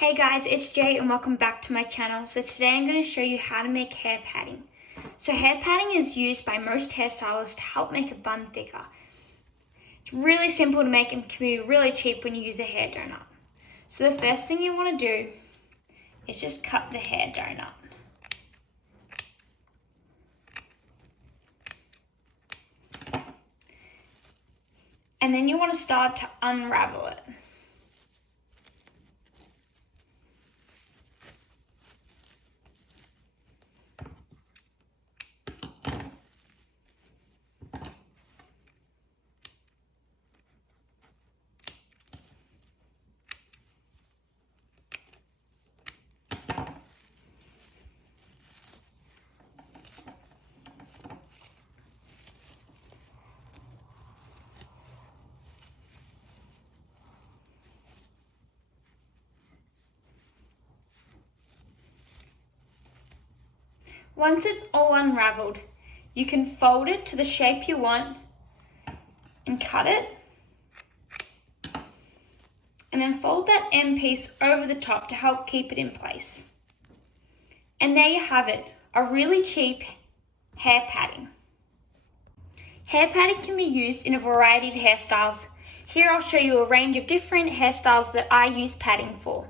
Hey guys, it's Jay and welcome back to my channel. So today I'm going to show you how to make hair padding. So hair padding is used by most hairstylists to help make a bun thicker. It's really simple to make and can be really cheap when you use a hair donut. So the first thing you want to do is just cut the hair donut. And then you want to start to unravel it. Once it's all unraveled, you can fold it to the shape you want and cut it. And then fold that end piece over the top to help keep it in place. And there you have it, a really cheap hair padding. Hair padding can be used in a variety of hairstyles. Here I'll show you a range of different hairstyles that I use padding for.